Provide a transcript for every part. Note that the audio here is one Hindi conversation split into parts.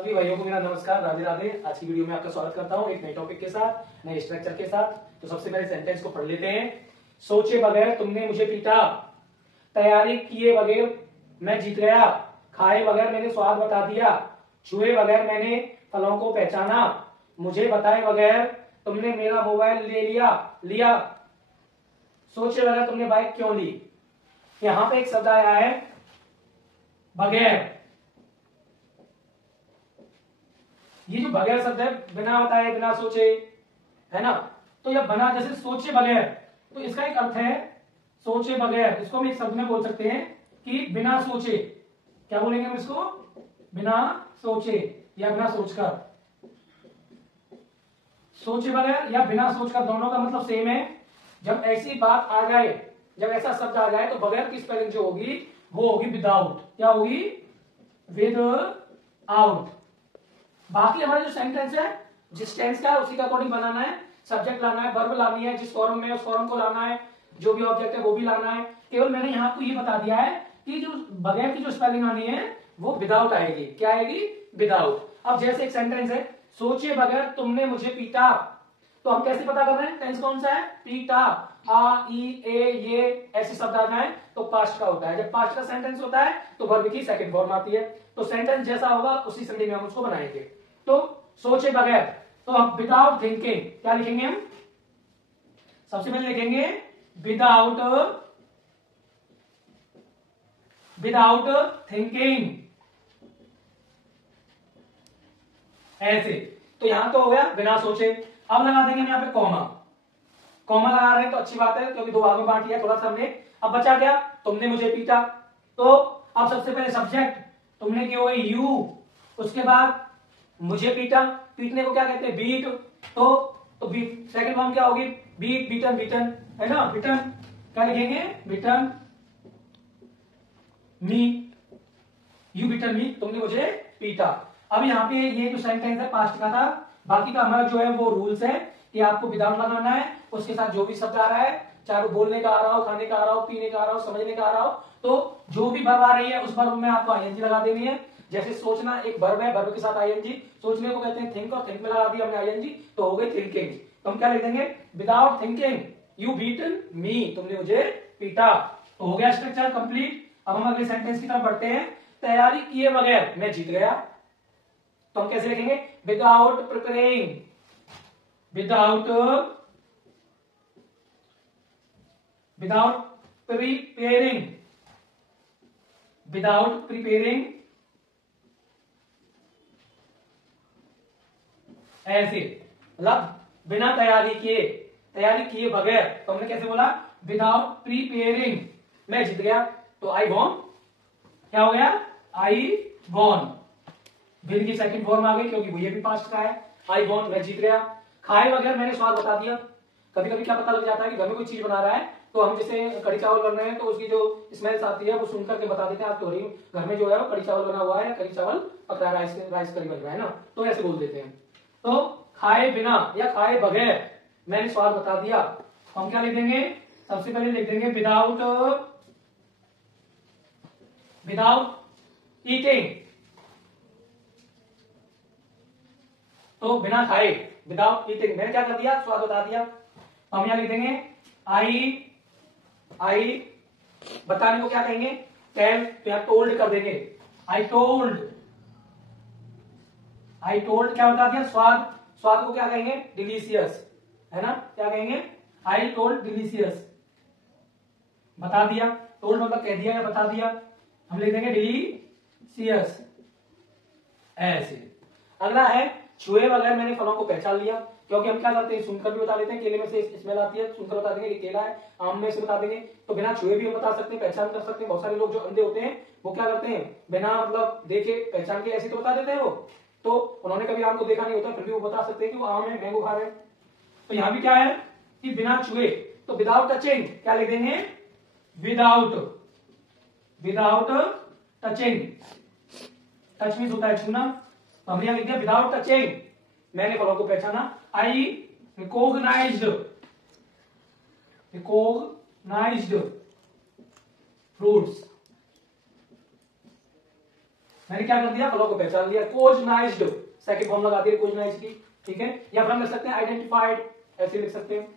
सभी भाइयों को मेरा नमस्कार, राधे राधे। आज की वीडियो में आपका स्वागत करता हूं एक नए टॉपिक के साथ, नए स्ट्रक्चर के साथ। तो सबसे पहले सेंटेंस को पढ़ लेते हैं। सोचे बगैर तुमने मुझे पीटा, तैयारी किए बगैर मैं जीत गया, खाए बगैर मैंने स्वाद बता दिया, छुए बगैर मैंने फलों को पहचाना, मुझे बताए बगैर तुमने मेरा मोबाइल ले लिया, सोचे बगैर तुमने बाइक क्यों ली। यहां पे एक शब्द आया है बगैर। ये जो बगैर शब्द है, बिना बताए बिना सोचे, है ना। तो यह बना जैसे सोचे बगैर, तो इसका एक अर्थ है सोचे बगैर। इसको हम एक शब्द में बोल सकते हैं कि बिना सोचे। क्या बोलेंगे हम इसको? बिना सोचे या बिना सोचकर। सोचे बगैर या बिना सोचकर दोनों का मतलब सेम है। जब ऐसी बात आ जाए, जब ऐसा शब्द आ जाए, तो बगैर की स्पेलिंग जो होगी वो होगी विदाउट। क्या होगी? With out. बाकी हमारा जो सेंटेंस है, जिस टेंस का है उसी का अकॉर्डिंग बनाना है। सब्जेक्ट लाना है, वर्ब लानी है, जिस फॉर्म में उस फॉर्म को लाना है, जो भी ऑब्जेक्ट है वो भी लाना है। केवल मैंने यहाँ को ये बता दिया है कि जो बगैर की जो स्पेलिंग आनी है वो विदाउट आएगी। क्या आएगी? विदाउट। अब जैसे एक सेंटेंस है, सोचे बगैर तुमने मुझे पीटा, तो हम कैसे पता कर रहे हैं टेंस कौन सा है? पीटा। आ, ई, ए, ये ऐसे शब्द आ जाए तो पास्ट का होता है। जब पास्ट का सेंटेंस होता है तो वर्ब की सेकंड फॉर्म आती है। तो सेंटेंस जैसा होगा उसी संडे में हम उसको बनाएंगे। तो सोचे बगैर, तो हम विदाउट थिंकिंग क्या लिखेंगे? हम सबसे पहले लिखेंगे विदाउट थिंकिंग, ऐसे। तो यहां तो हो गया बिना सोचे। अब लगा देंगे हम यहाँ पे कॉमा लगा रहे हैं तो अच्छी बात है, क्योंकि दो भाग में बांट लिया थोड़ा सा हमने। अब बचा क्या? तुमने मुझे पीटा। तो अब सबसे पहले सब्जेक्ट तुमने की होगी यू, उसके बाद मुझे पीटा। पीटने को क्या कहते हैं? बीट। तो बीट सेकंड फॉर्म क्या होगी? बीट, बीटन, है ना। बीटन क्या लिखेंगे? बीटन मी, यू बीटन मी, तुमने मुझे पीटा। अब यहाँ पे ये जो सेंटेंस है पास्ट का था। बाकी का हमारा जो है वो रूल्स है कि आपको विदाउट लगाना है, उसके साथ जो भी शब्द आ रहा है, चाहे वो बोलने का आ रहा हो, खाने का आ रहा हो, पीने का आ रहा हो, समझने का आ रहा हो, तो जो भी वर्ब आ रही है उस वर्ब में आपको आईएनजी लगा देनी है। जैसे सोचना एक वर्ब है, वर्ब के साथ आईएनजी। सोचने को कहते हैं थिंक, और थिंक में लगा दिया हमने आईएनजी, तो हो गई थिंकिंग। तो हम क्या लिख देंगे? विदाउट थिंकिंग यू बीटन मी, तुमने मुझे पीटा। तो हो गया स्ट्रक्चर कंप्लीट। अब हम अगले सेंटेंस की तरफ बढ़ते हैं। तैयारी किए बगैर मैं जीत गया, तो हम कैसे लिखेंगे? विदाउट प्रिपेयरिंग, विदाउट प्रिपेयरिंग, ऐसे। मतलब बिना तैयारी किए बगैर। तो हमने कैसे बोला? विदाउट प्रिपेयरिंग मैं जीत गया। तो आई वॉन, क्या हो गया? आई वॉन। विल की सेकंड फॉर्म आ गई, क्योंकि ये भी पास्ट का है। आई वॉन, मैं जीत गया। खाए बगैर मैंने स्वाद बता दिया। कभी कभी क्या पता लग जाता है कि घर में कोई चीज बना रहा है, तो हम जैसे कड़ी चावल बन रहे हैं तो उसकी जो स्मेल्स आती है वो सुनकर के बता देते हैं आपके घर में जो है वो कड़ी चावल बना हुआ है, कड़ी चावल पक रहा है, राइस करी बन रहा है ना, तो ऐसे बोल देते हैं। तो खाए बिना या खाए बगैर मैंने स्वाद बता दिया, तो हम क्या लिख देंगे? सबसे पहले लिख देंगे विदाउट ईटिंग। तो बिना खाए, विदाउट ईटिंग, मैंने क्या कर दिया? स्वाद बता दिया। हम यहां लिख देंगे आई बताने को क्या कहेंगे? टेल, तो यहां टोल्ड कर देंगे। आई टोल्ड क्या बता दिया? स्वाद को क्या कहेंगे? डिलीशियस, है ना। क्या कहेंगे? आई टोल्ड डिलीशियस, बता दिया। टोल्ड मतलब कह दिया या बता दिया, हम लिख देंगे डिलीशियस, ऐसे। अगला है छुए बगैर मैंने फलों को पहचान लिया, क्योंकि हम क्या करते हैं? सुनकर भी बता देते हैं। केले में से स्मेल आती है, सुनकर बता देंगे ये केला है। आम में से बता देंगे। तो बिना छुए भी हम बता सकते हैं, पहचान कर सकते हैं। बहुत सारे लोग जो अंधे होते हैं वो क्या करते हैं? बिना मतलब देखे पहचान के ऐसे तो बता देते हैं वो। तो उन्होंने कभी आम को देखा नहीं होता, फिर भी वो बता सकते हैं कि वो आम है, मैंगो खा रहे हैं। तो यहाँ भी क्या है कि बिना छुए, तो विदाउट टचिंग क्या लिख देंगे? Without touching. टच मीन्स होता है छूना, तो हमने लिख दिया विदाउट टचिंग मैंने फलों को पहचाना। आई रिकॉग्नाइज्ड फ्रूट्स, मैंने क्या कर दिया, फ्लो को पहचान लिया। कोजनाइज्ड, सेकंड फॉर्म लगा दिया कोजनाइज्ड की, ठीक है। या फिर हम लिख सकते हैं आइडेंटिफाइड, ऐसे लिख सकते हैं।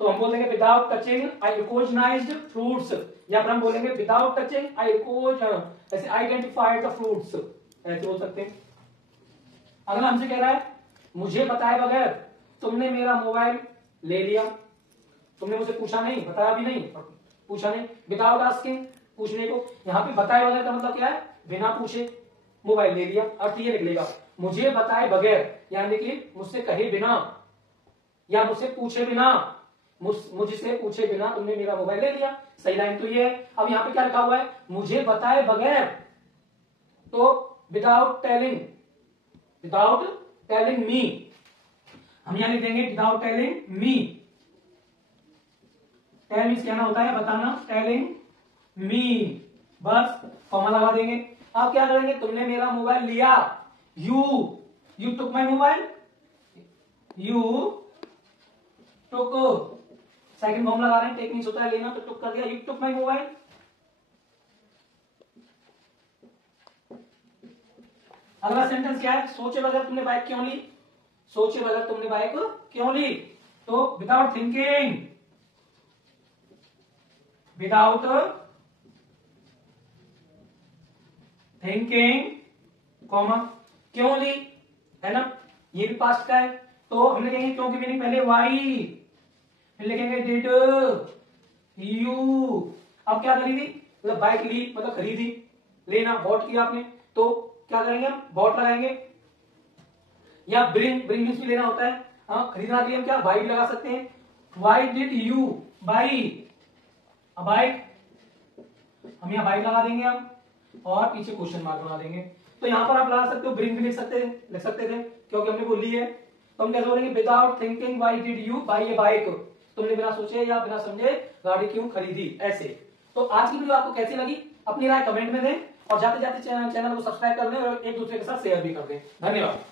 तो हम बोलेंगे विदाउट टचिंग आई रिकॉग्नाइज्ड फ्रूट्स, या फिर हम बोलेंगे विदाउट टचिंग आई ऐसे आइडेंटिफाइड द फ्रूट्स, ऐसे बोल सकते हैं। अगला हमसे कह रहा है मुझे बताए बगैर तुमने मेरा मोबाइल ले लिया। तुमने मुझे पूछा नहीं, बताया भी नहीं, पूछा नहीं, विदाउट आस्किंग, पूछने को। यहाँ पे बताए बगैर का मतलब क्या है, बिना पूछे मोबाइल ले लिया। अर्थ ये निकलेगा मुझे बताए बगैर, यानी कि मुझसे कहे बिना या मुझसे पूछे बिना, मुझसे पूछे बिना तुमने मेरा मोबाइल ले लिया। सही लाइन तो ये है। अब यहाँ पे क्या लिखा हुआ है, मुझे बताए बगैर, तो without telling, without telling me, हम यहां लिख देंगे without telling me. Tell means कहना होता है, बताना, टेलिंग मी, बस कॉमा लगा देंगे। अब क्या करेंगे, तुमने मेरा मोबाइल लिया, you took my mobile, you took, second form लगा रहे हैं, टेक मीन्स होता है लेना, तो टुक कर दिया, यू टुक माई मोबाइल। अगला सेंटेंस क्या है, सोचे बगैर तुमने बाइक क्यों ली, सोचे बगैर तुमने बाइक क्यों ली। तो without thinking, without thinking comma क्यों ली, है ना, ये भी पास्ट का है। तो हम लिखेंगे क्यों की मीनिंग पहले वाई, फिर लिखेंगे डिड यू। अब क्या खरीदी, मतलब बाइक ली मतलब खरीदी, लेना बॉट किया आपने, तो क्या करेंगे हम, बॉट लगाएंगे। या ब्रिंग, ब्रिंग मीन्स भी लेना होता है, हाँ खरीदना के लिए हम क्या बाई लगा सकते हैं। Why did you by a bike, हम यहाँ बाइक लगा देंगे हम, और पीछे क्वेश्चन मार्क बना देंगे। तो यहाँ पर आप लगा सकते हो, ब्रिंग भी लिख सकते थे क्योंकि हमने बोली है। तो हम कैसे बोलेंगे, without thinking why did you by A bike, तुमने बिना सोचे या बिना समझे गाड़ी क्यों खरीदी, ऐसे। तो आज की वीडियो आपको कैसी लगी, अपनी राय कमेंट में दें, और जाते जाते चैनल को सब्सक्राइब कर दें और एक दूसरे के साथ शेयर भी कर दें। धन्यवाद।